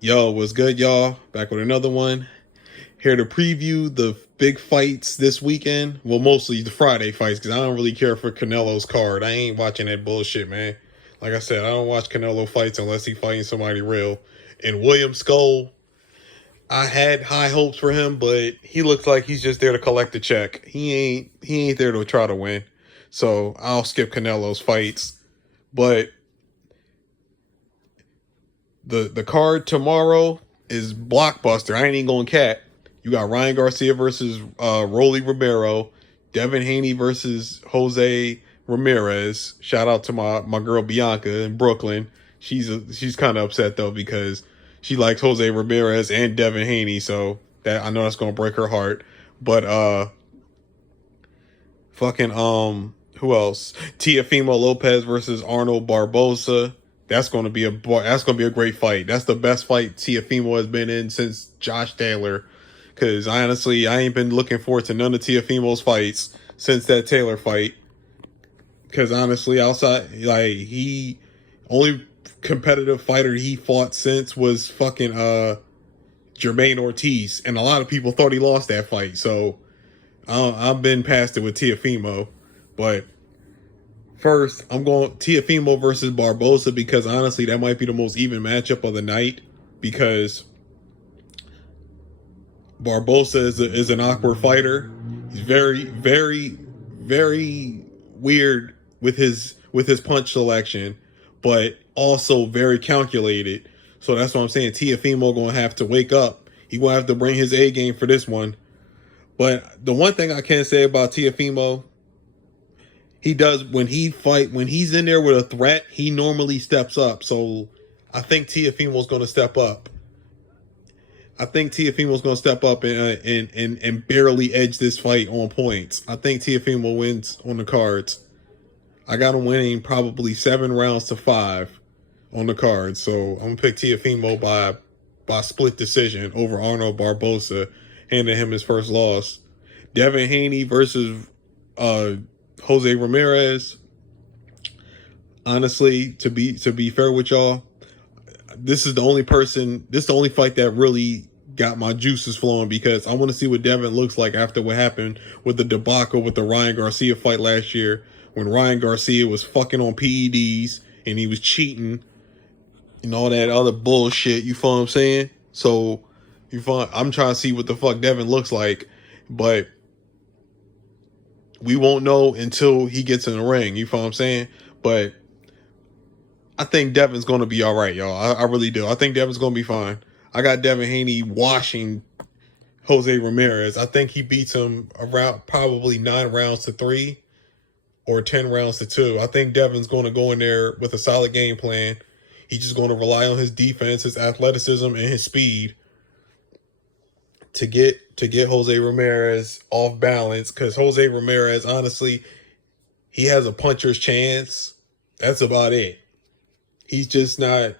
Yo, what's good, y'all? Back with another one. Here to preview the big fights this weekend. Well, mostly the Friday fights, because I don't really care for Canelo's card. I ain't watching that bullshit, man. Like I said, I don't watch Canelo fights unless he fighting somebody real. And William Skull, I had high hopes for him, but he looks like he's just there to collect a check. He ain't there to try to win. So I'll skip Canelo's fights. But the card tomorrow is blockbuster. I ain't even going cat. You got Ryan Garcia versus Rolly Romero, Devin Haney versus Jose Ramirez. Shout out to my girl Bianca in Brooklyn. She's kind of upset though because she likes Jose Ramirez and Devin Haney, so that I know that's gonna break her heart. But fucking who else? Tiafimo Lopez versus Arnold Barboza. That's gonna be a great fight. That's the best fight Tiafimo has been in since Josh Taylor. Cause honestly, I ain't been looking forward to none of Tiafimo's fights since that Taylor fight. Cause honestly, outside he only competitive fighter he fought since was fucking Jermaine Ortiz, and a lot of people thought he lost that fight. So I've been past it with Tiafimo, but first, I'm going Tiafimo versus Barboza because honestly, that might be the most even matchup of the night because Barboza is an awkward fighter. He's very weird with his punch selection, but also very calculated. So that's what I'm saying. Tiafimo gonna have to wake up. He gonna have to bring his A game for this one. But the one thing I can say about Tiafimo, he does when he's in there with a threat, he normally steps up. So I think Tiafimo's going to step up. I think Tiafimo's going to step up and barely edge this fight on points. I think Tiafimo wins on the cards. I got him winning probably 7 rounds to 5 on the cards. So I'm gonna pick Tiafimo by split decision over Arnold Barboza, handing him his first loss. Devin Haney versus Jose Ramirez. Honestly, to be fair with y'all, this is the only fight that really got my juices flowing because I want to see what Devin looks like after what happened with the debacle with the Ryan Garcia fight last year when Ryan Garcia was fucking on PEDs and he was cheating and all that other bullshit. You feel what I'm saying? So I'm trying to see what the fuck Devin looks like, but we won't know until he gets in the ring. You feel what I'm saying? But I think Devin's going to be all right, y'all. I really do. I think Devin's going to be fine. I got Devin Haney washing Jose Ramirez. I think he beats him around probably 9 rounds to 3 or 10 rounds to 2. I think Devin's going to go in there with a solid game plan. He's just going to rely on his defense, his athleticism, and his speed to get Jose Ramirez off balance. Because Jose Ramirez, honestly, he has a puncher's chance. That's about it. He's just not.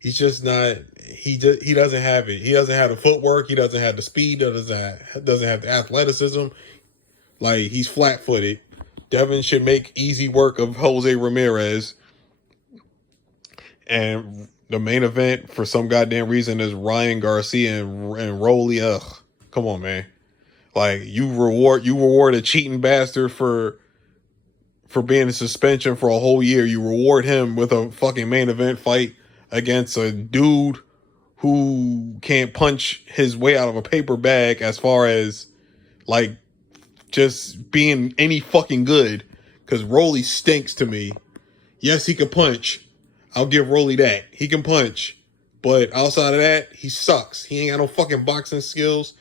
He's just not. He doesn't have it. He doesn't have the footwork. He doesn't have the speed. Doesn't have the athleticism. Like he's flat footed. Devin should make easy work of Jose Ramirez. And the main event for some goddamn reason is Ryan Garcia and Rolly. Ugh, come on, man. Like you reward a cheating bastard for being in suspension for a whole year. You reward him with a fucking main event fight against a dude who can't punch his way out of a paper bag as far as like just being any fucking good. Because Rolly stinks to me. Yes, he can punch. I'll give Rolly that. He can punch. But outside of that, he sucks. He ain't got no fucking boxing skills.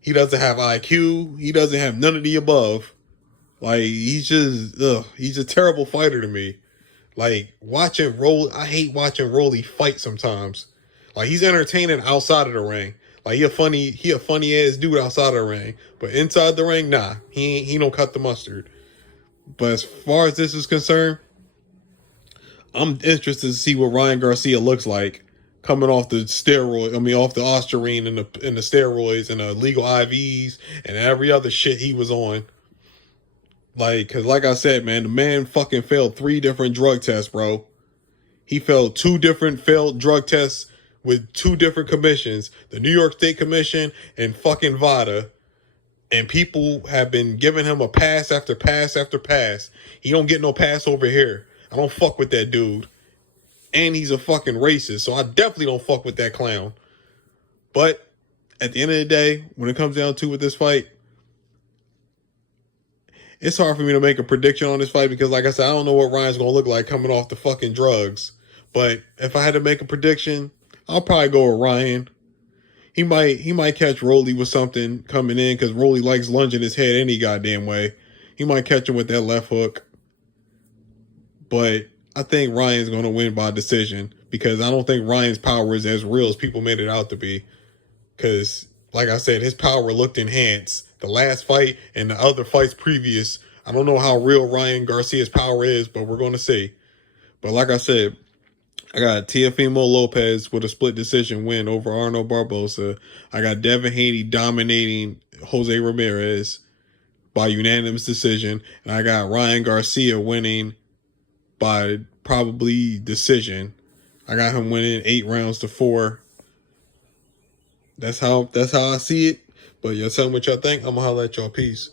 He doesn't have IQ. He doesn't have none of the above. Like, he's a terrible fighter to me. Like, I hate watching Rolly fight sometimes. Like, he's entertaining outside of the ring. Like, he a funny ass dude outside of the ring. But inside the ring, nah. He don't cut the mustard. But as far as this is concerned, I'm interested to see what Ryan Garcia looks like coming off the off the Ostarine and the steroids and the legal IVs and every other shit he was on. Like, cause like I said, man, the man fucking failed 3 different drug tests, bro. He failed 2 different failed drug tests with two different commissions, the New York State Commission and fucking VADA. And people have been giving him a pass after pass after pass. He don't get no pass over here. I don't fuck with that dude. And he's a fucking racist, so I definitely don't fuck with that clown. But at the end of the day, when it comes down to with this fight, it's hard for me to make a prediction on this fight because, like I said, I don't know what Ryan's going to look like coming off the fucking drugs. But if I had to make a prediction, I'll probably go with Ryan. He might catch Rolly with something coming in because Rolly likes lunging his head any goddamn way. He might catch him with that left hook. But I think Ryan's going to win by decision because I don't think Ryan's power is as real as people made it out to be. Because, like I said, his power looked enhanced. The last fight and the other fights previous, I don't know how real Ryan Garcia's power is, but we're going to see. But like I said, I got Teofimo Lopez with a split decision win over Arnold Barboza. I got Devin Haney dominating Jose Ramirez by unanimous decision. And I got Ryan Garcia winning by probably decision. I got him winning 8-4. That's how I see it. But y'all tell me what y'all think. I'm gonna holler at y'all. Peace.